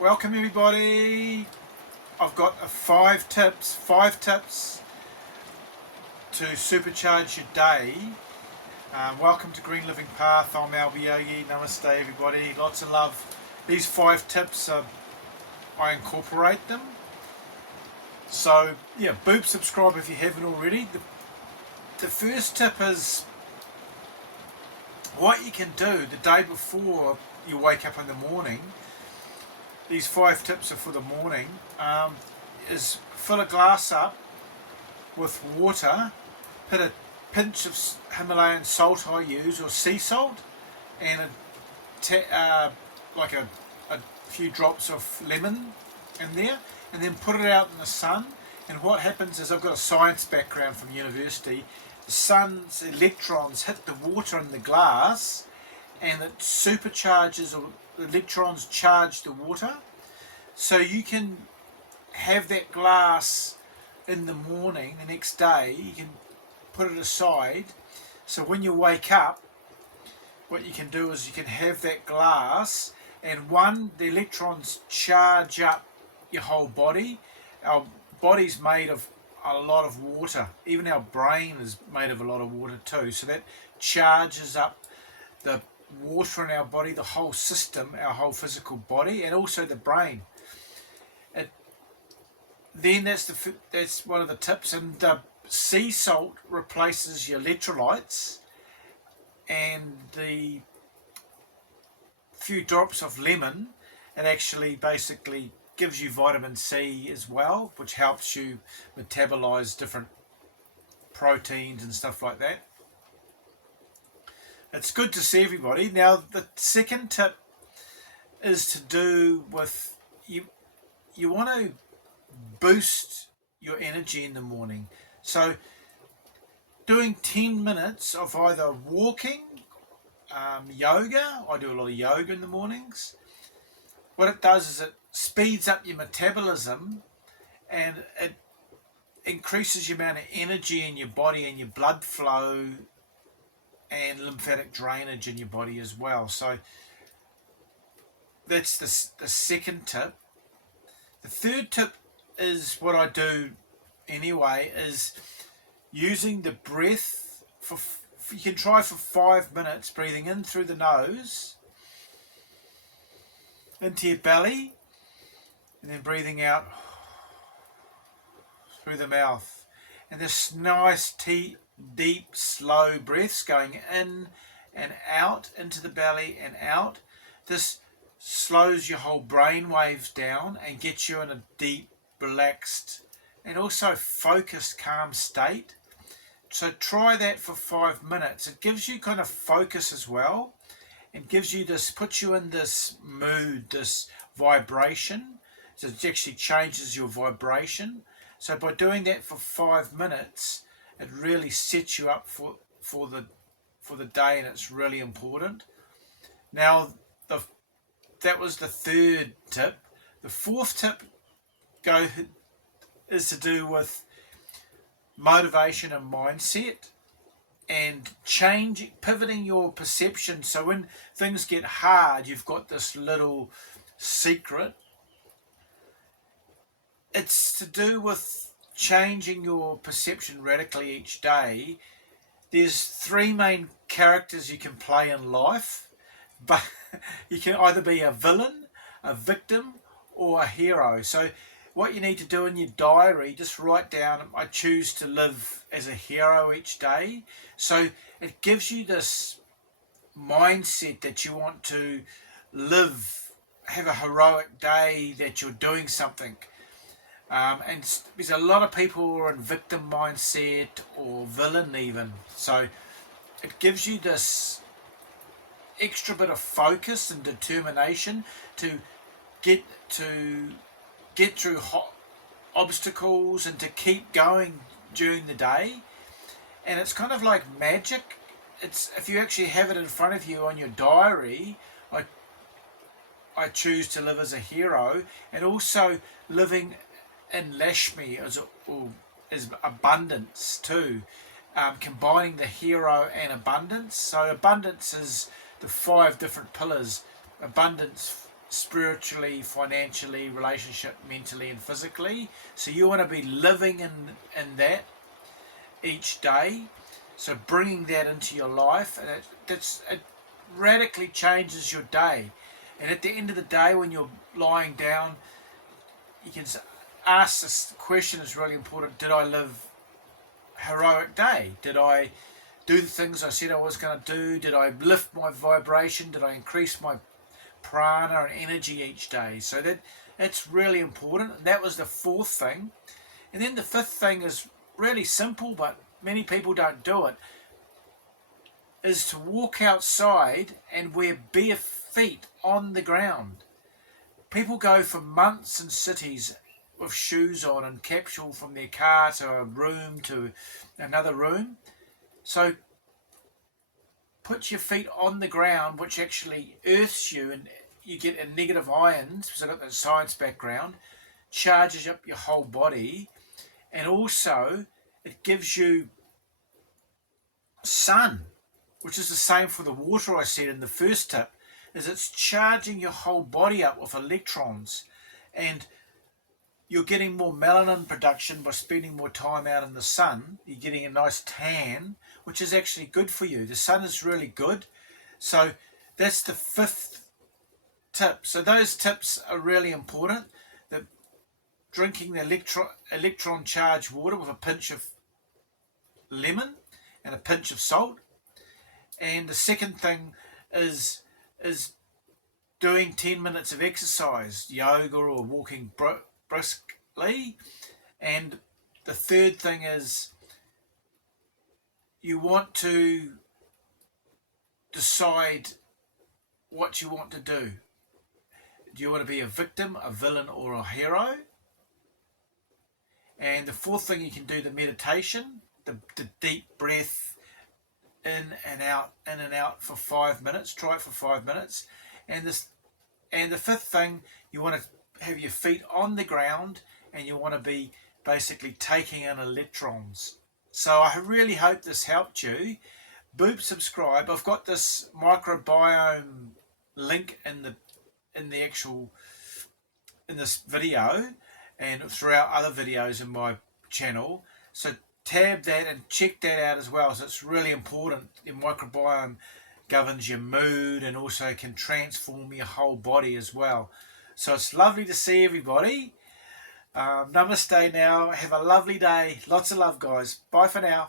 Welcome everybody. I've got five tips to supercharge your day. Welcome to Green Living Path. I'm Alyogi. Namaste everybody. Lots of love. These 5 tips, I incorporate them. So yeah, boop subscribe if you haven't already. The first tip is what you can do the day before you wake up in the morning. These 5 tips are for the morning. Is fill a glass up with water, put a pinch of Himalayan salt I use, or sea salt, and like a few drops of lemon in there, and then put it out in the sun. And what happens is, I've got a science background from university, the sun's electrons hit the water in the glass and it supercharges, or the electrons charge the water. So you can have that glass in the morning, the next day, you can put it aside. So when you wake up, what you can do is you can have that glass, and the electrons charge up your whole body. Our body's made of a lot of water. Even our brain is made of a lot of water too. So that charges up the water in our body, the whole system, our whole physical body, and also the brain. Then that's one of the tips. And the sea salt replaces your electrolytes, and the few drops of lemon, it actually basically gives you vitamin C as well, which helps you metabolize different proteins and stuff like that. It's good to see everybody. Now the second tip is to do with you want to boost your energy in the morning. So doing 10 minutes of either walking, yoga. I do a lot of yoga in the mornings. What it does is it speeds up your metabolism, and it increases the amount of energy in your body and your blood flow and lymphatic drainage in your body as well. So that's the second tip. The third tip is what I do anyway, is using the breath you can try for 5 minutes, breathing in through the nose into your belly, and then breathing out through the mouth. And this nice deep slow breaths going in and out into the belly and out. This slows your whole brain waves down and gets you in a deep, relaxed and also focused, calm state. So try that for 5 minutes. It gives you kind of focus as well, and gives you puts you in this mood, this vibration. So it actually changes your vibration. So by doing that for 5 minutes, it really sets you up for the day, and it's really important. Now that was the third tip. The fourth tip is to do with motivation and mindset, and pivoting your perception. So when things get hard, you've got this little secret. It's to do with changing your perception radically each day. There's 3 main characters you can play in life, but you can either be a villain, a victim, or a hero. So what you need to do in your diary, just write down, I choose to live as a hero each day. So it gives you this mindset that you want to have a heroic day, that you're doing something. And there's a lot of people who are in victim mindset or villain even. So it gives you this extra bit of focus and determination to get through hot obstacles and to keep going during the day. And it's kind of like magic. It's, if you actually have it in front of you on your diary, I choose to live as a hero, and also living in Lashmi as abundance too, combining the hero and abundance. So abundance is the 5 different pillars: abundance spiritually, financially, relationship, mentally and physically. So you want to be living in that each day. So bringing that into your life, and it radically changes your day. And at the end of the day, when you're lying down, you can ask this question, is really important. Did I live a heroic day? Did I do the things I said I was going to do? Did I lift my vibration? Did I increase my prana and energy each day? So that's really important. And that was the fourth thing. And then the fifth thing is really simple, but many people don't do it, is to walk outside and wear bare feet on the ground. People go for months in cities with shoes on and capsule from their car to a room to another room. So put your feet on the ground, which actually earths you, and you get a negative ions, because I've got the science background, charges up your whole body, and also it gives you sun, which is the same for the water I said in the first tip, is it's charging your whole body up with electrons, and you're getting more melanin production by spending more time out in the sun. You're getting a nice tan, which is actually good for you. The sun is really good. So that's the fifth tip. So those tips are really important. That drinking the electron charged water with a pinch of lemon and a pinch of salt. And the second thing is doing 10 minutes of exercise, yoga or walking briskly. And the third thing is you want to decide what you want to do. Do you want to be a victim, a villain, or a hero? And the fourth thing, you can do the meditation, the deep breath in and out for 5 minutes. Try it for 5 minutes. And the fifth thing, you want to have your feet on the ground, and you want to be basically taking in electrons. So I really hope this helped you. Boop, subscribe. I've got this microbiome link in this video and throughout other videos in my channel. So tab that and check that out as well. So it's really important. Your microbiome governs your mood and also can transform your whole body as well. So it's lovely to see everybody. Namaste now. Have a lovely day. Lots of love, guys. Bye for now.